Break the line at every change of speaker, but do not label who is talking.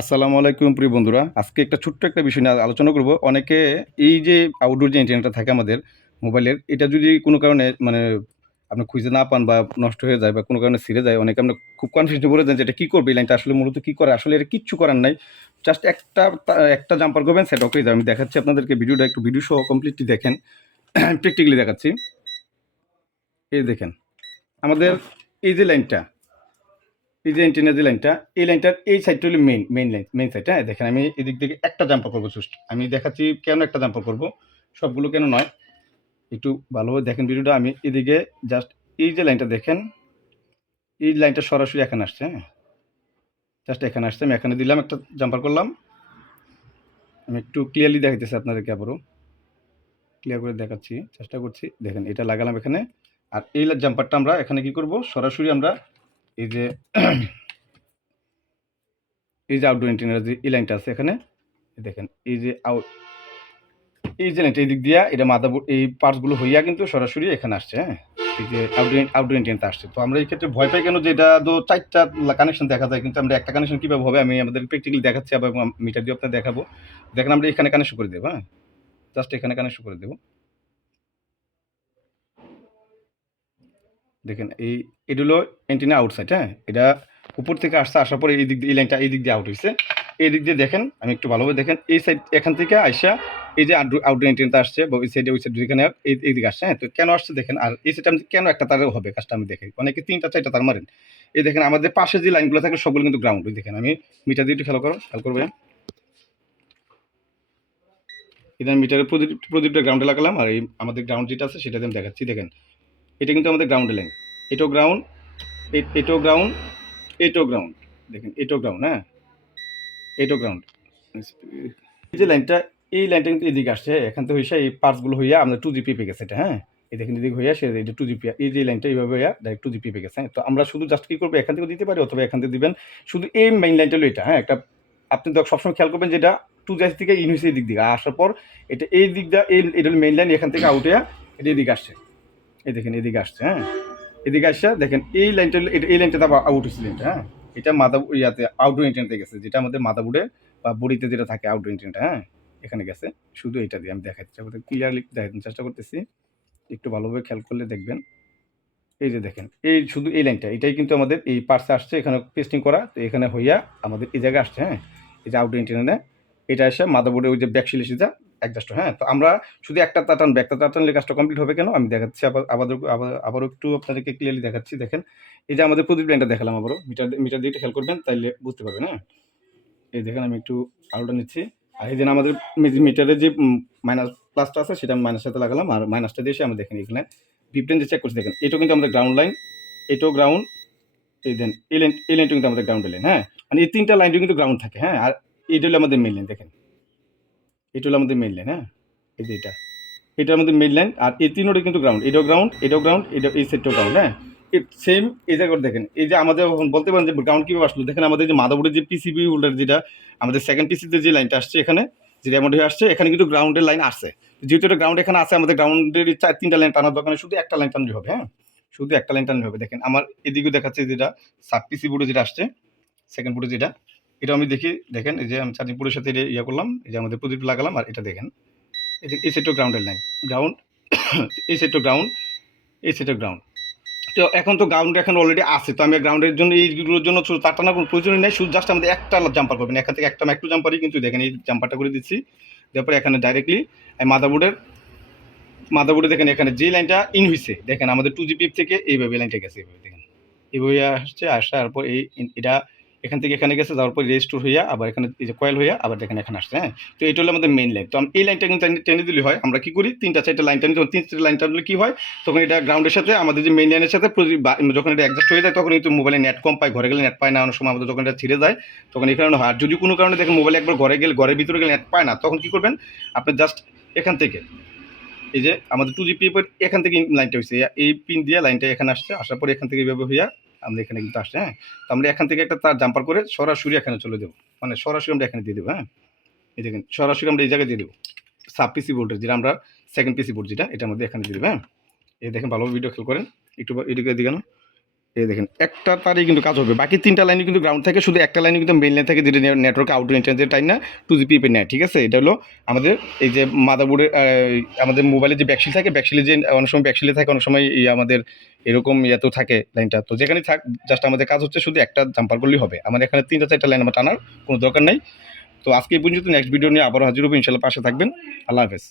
আসসালামু আলাইকুম প্রিয় বন্ধুরা। আজকে একটা ছোট্ট একটা বিষয় নিয়ে আলোচনা করব। অনেকে এই যে আউটডোর যে ইন্টারনেটটা থাকে আমাদের মোবাইলের এটা যদি কোনো কারণে মানে আপনি খুঁজে না পান বা নষ্ট হয়ে যায় বা কোনো কারণে ছিঁড়ে যায়, অনেকে আমরা খুব কনফিউশনে পড়ে যান যে এটা কী করবে? এই লাইনটা আসলে মূলত কী করে? আসলে এটা কিচ্ছু করার নাই। জাস্ট একটা একটা জাম্পার করবেন সেটা ওকে যাবে। আমি দেখাচ্ছি আপনাদেরকে ভিডিওটা একটু ভিডিও সহ কমপ্লিটলি দেখেন। প্র্যাকটিক্যালি দেখাচ্ছি। এই দেখেন, আমাদের এই যে লাইনটা এই যে এন্টিনা যে লাইনটা এই লাইনটার এই সাইডটা হলো main main line main side হ্যাঁ? দেখেন, আমি এদিক থেকে একটা জাম্পার করব সুস্ট আমি দেখাচ্ছি কেন একটা জাম্পার করব, সবগুলো কেন নয়। একটু ভালোভাবে দেখেন ভিডিওটা আমি এদিকে জাস্ট এই যে লাইনটা দেখেন, এই লাইনটা সরাসরি এখানে আসছে হ্যাঁ? জাস্ট এখানে আসছে, আমি এখানে দিলাম, একটা জাম্পার করলাম। আমি একটু ক্লিয়ারলি দেখাইতেছি আপনাদেরকে আবারও। ক্লিয়ার করে দেখাচ্ছি, চেষ্টা করছি। দেখেন, এটা লাগালাম এখানে। আর এই জাম্পারটা আমরা এখানে কি করব? সরাসরি আমরা এই যে এই যে আউটডোর এন্টিনার যে এই লাইনটা আছে এখানে দেখেন, এই যে আউট এই যে লাইনটা এই দিক দিয়া এটা মাথা এই পার্টসগুলো হইয়া কিন্তু সরাসরি এখানে আসছে হ্যাঁ? এই যে আউটডোর আউটডোর এন্টিনাতে আসছে। তো আমরা এই ক্ষেত্রে ভয় পাই কেন যে এটা তো চারটা কানেকশন দেখা যায়, কিন্তু আমরা একটা কানেকশন কীভাবে হবে আমি আমাদের প্র্যাকটিক্যালি দেখাচ্ছি, আবার মিটার দিয়ে আপনার দেখাবো। দেখেন আমরা এখানে কানেকশন করে দেবো হ্যাঁ? জাস্ট এখানে কানেকশন করে দেবো। দেখেন, এই, এটা হলো এন্টিনা আউটসাইড হ্যাঁ? এটা উপর থেকে আসছে, আসার পরে এই দিক দিয়ে, এই লাইনটা এই দিক দিয়ে আউট হয়েছে এই দিক দিয়ে দেখেন, আমি একটু ভালোভাবে দেখেন, এই সাইড এখান থেকে আইসা এই যে আউটডোর এন্টিনাটা আসছে, বা ওই সাইডে ওই সাইড যেখানে এই এই দিকে আসছে হ্যাঁ? তো কেন আসছে দেখেন, আর এই সাইডটা কেন একটা তারেও হবে, কাজটা আমি দেখি। অনেকে তিনটা, চারটা তার মারেন। এই দেখেন, আমাদের পাশে যে লাইনগুলো থাকে, সবগুলো কিন্তু গ্রাউন্ড ওই দেখেন, আমি মিটার দিয়ে একটু খেয়াল করো, খেয়াল করবে এটা আমি মিটারের প্রদীপ, প্রদীপটা গ্রাউন্ডে লাগালাম, আর এই আমাদের গ্রাউন্ড যেটা আছে সেটা আমি দেখাচ্ছি, দেখেন। এটা কিন্তু আমাদের গ্রাউন্ডে লাইন এটো গ্রাউন্ড এটো গ্রাউন্ড এটো গ্রাউন্ড দেখেন, এটো গ্রাউন্ড হ্যাঁ? এটো গ্রাউন্ড এই যে লাইনটা এই লাইনটা কিন্তু এদিকে আসছে। এখান থেকে হইসা এই পার্টসগুলো হইয়া আমাদের টু জিপি পেয়ে গেছে এটা হ্যাঁ? এই দেখেন এদিকে হইয়া সে এটা টু জিপি এই যে লাইনটা এইভাবে হইয়া ডাইরেক্ট টু জিপি পেয়ে গেছে হ্যাঁ? তো আমরা শুধু জাস্ট কি করব, এখান থেকে দিতে পারি অথবা এখান থেকে দিবেন? শুধু এই মেইন লাইনটা হলো এটা হ্যাঁ? একটা আপনি তো সবসময় খেয়াল করবেন যেটা টু জাইস থেকে এই দিক দিকে আসার পর এটা এই দিক দিয়ে, এই এটা মেইন লাইন এখান থেকে আউট হইয়া এটা এদিকে আসছে। এই দেখেন, এদিকে আসছে হ্যাঁ? এদিকে আসছে দেখেন, এই লাইনটা এই লাইনটা আবার আউট হচ্ছে লাইনটা হ্যাঁ? এটা মাথা ইয়াতে আউটডোর ইন্টারনেটে গেছে, যেটা আমাদের মাথা বুড়ে বা বডিতে যেটা থাকে আউটডোর ইন্টারনেট হ্যাঁ? এখানে গেছে। শুধু এটা দিয়ে আমি দেখাচ্ছি ক্লিয়ারলি দেখাতে চেষ্টা করতেছি। একটু ভালোভাবে খেয়াল করলে দেখবেন। এই যে দেখেন, এই শুধু এই লাইনটা, এটাই কিন্তু আমাদের এই পার্সে আসছে, এখানে পেস্টিং করা। তো এখানে হইয়া আমাদের এই জায়গায় আসছে হ্যাঁ? এই যে আউটডোর ইন্টারনেটে এটা এসে মাদাবোর্ডে ওই যে ব্যাকশিল এসেছে অ্যাডজাস্ট হ্যাঁ তো আমরা শুধু একটা তাটান ব্যাকটা তাটানলে কাজটা কমপ্লিট হবে কেন? আমি দেখাচ্ছি, আবার আবার একটু আপনাদেরকে ক্লিয়ারলি দেখাচ্ছি, দেখেন। এই যে আমাদের প্রদীপ লাইনটা দেখালাম আবারও মিটার মিটার দিয়ে খেয়াল করবেন, তাইলে বুঝতে পারবেন হ্যাঁ? এই দেখেন আমি একটু আলোটা নিচ্ছি। আর এই যে আমাদের মিটারের যে মাইনাস প্লাসটা আছে, সেটা আমি মাইনাস সাথে লাগালাম, আর মাইনাসটা দিয়ে আমরা দেখেন এখানে ফিফটিন যে চেক করছি, দেখেন, এটাও কিন্তু আমাদের গ্রাউন্ড লাইন এটাও গ্রাউন্ড এই দেন, এই লাইন এই লাইনটা কিন্তু আমাদের গ্রাউন্ড লাইন হ্যাঁ? মানে এই তিনটা লাইনটা কিন্তু গ্রাউন্ড থাকে হ্যাঁ? আর এটা হলো আমাদের মেইন লাইন দেখেন। এটা হলো আমাদের মেইন লাইন হ্যাঁ? এই যে এটা। এটা আমাদের মেইন লাইন আর এই তিনোটা কিন্তু গ্রাউন্ড এটাও গ্রাউন্ড এটাও গ্রাউন্ড এটা এই সেটটাও গ্রাউন্ড হ্যাঁ? সেম এই জায়গাটা দেখেন। এই যে আমাদের বলতে পারেন যে গ্রাউন্ড কীভাবে আসলো, দেখেন আমাদের যে মাদাবোর্ডের যে পিসিবি হোল্ডার যেটা, আমাদের সেকেন্ড পিসিতে যে লাইনটা আসছে এখানে, যে রেমোড হয়ে আসছে, এখানে কিন্তু গ্রাউন্ডের লাইন আসছে। যেহেতু এটা গ্রাউন্ড এখানে আছে, আমাদের গ্রাউন্ডের চার, তিনটা লাইন টানার দোকানে শুধু একটা লাইন টানলে হবে হ্যাঁ? শুধু একটা লাইন টানলে হবে। দেখেন, আমার এদিকেও দেখাচ্ছে যেটা সাব পিসি বোর্ডে যেটা আসছে সেকেন্ড বোর্ডে যেটা এটা আমি দেখি, দেখেন, এই যে আমি বোর্ডের সাথে ইয়ে করলাম, এই যে আমাদের প্রদীপ লাগালাম আর এটা দেখেন। এই সেটও গ্রাউন্ডের লাইন গ্রাউন্ড এই সেটও গ্রাউন্ড এই সেটও গ্রাউন্ড তো এখন তো গ্রাউন্ড এখন অলরেডি আছে, তো আমি গ্রাউন্ডের জন্য, এইগুলোর জন্য তার টানার কোনো প্রয়োজন নেই, শুধু জাস্ট আমাদের একটা জাম্পার করবেন। এখান থেকে একটা ম্যাক্রো জাম্পারই কিন্তু দেখেন, এই জাম্পারটা করে দিচ্ছি। তারপরে এখানে ডাইরেক্টলি মাদাবোর্ডের মাদাবোর্ডে দেখেন এখানে যে লাইনটা ইন হয়েছে দেখেন আমাদের টু জিপি থেকে এইভাবে লাইনটা গেছে, এইভাবে দেখেন। এইভাবে আসছে, আসার পর এই, এটা এখান থেকে এখানে গেছে, যাওয়ার পর রেজিস্টোর হইয়া আবার এখানে এই যে কয়েল হইয়া আবার দেখেন এখানে আসছে হ্যাঁ? তো এটা হলো আমাদের মেইন লাইন তো এই লাইনটা কিন্তু টেনে- দিলে হয়, আমরা কি করি? তিনটা, চারটা লাইন টানি যখন তিন চারটা লাইন টানলে কি হয়, তখন এটা গ্রাউন্ডের সাথে আমাদের যে মেইন লাইনের সাথে যখন এটা অ্যাডজাস্ট হয়ে যায়, তখন কিন্তু মোবাইলে নেট কম পায়, ঘরে গেলে নেট পায় না, অনেক সময় আমাদের যখন এটা ছিঁড়ে যায়, তখন কারণে হয়। আর যদি কোনো কারণে দেখেন মোবাইলে একবার ঘরে গেলে, ঘরের ভিতরে গেলে নেট পায় না, তখন কি করবেন? আপনি জাস্ট এখান থেকে, এই যে আমাদের টু জিপি এখান থেকে লাইনটা হয়েছে এই পিন দিয়ে লাইনটা এখানে আসছে, আসার পরে এখান থেকে এইভাবে হইয়া আমরা এখানে কিন্তু আসছে হ্যাঁ? তো আমরা এখান থেকে একটা তার জাম্পার করে সরাসরি এখানে চলে যাব। মানে সরাসরি আমরা এখানে দিয়ে দেবো হ্যাঁ? এই দেখেন, সরাসরি আমরা এই জায়গায় দিয়ে দেবো। সাব পিসি বোর্ডের যেটা আমরা সেকেন্ড পিসি বোর্ড যেটা, এটার মধ্যে এখানে দিয়ে দেবো হ্যাঁ? এই দেখেন, ভালোভাবে ভিডিও খেল করেন। একটু এদিকে দিকে না এই দেখেন, একটা তারই কিন্তু কাজ হবে। বাকি তিনটা লাইনে কিন্তু গ্রাউন্ড থাকে, শুধু একটা লাইনে কিন্তু মেইন লাইন থাকে, যেটা নেটওয়ার্ক আউট ইন্টারনেটের টাইম না টু জিপি পে নেয় ঠিক আছে? এটা হলো আমাদের এই যে মাদারবোর্ডের আমাদের মোবাইলে যে ব্যাকশিল থাকে ব্যাকশিলে যে অনেক সময় ব্যাকশিলে থাকে, অনেক সময় এই আমাদের এরকম ইয়েতেও থাকে লাইনটা তো যেখানে থাক জাস্ট আমাদের কাজ হচ্ছে শুধু একটা জাম্পার করলেই হবে। আমাদের এখানে তিনটা চারটা লাইন আমার টানার কোনো দরকার নেই। তো আজকে পর্যন্ত নেক্সট ভিডিও নিয়ে আবারও হাজির হব, ইনশাল্লাহ পাশে থাকবেন। আল্লাহ হাফেজ।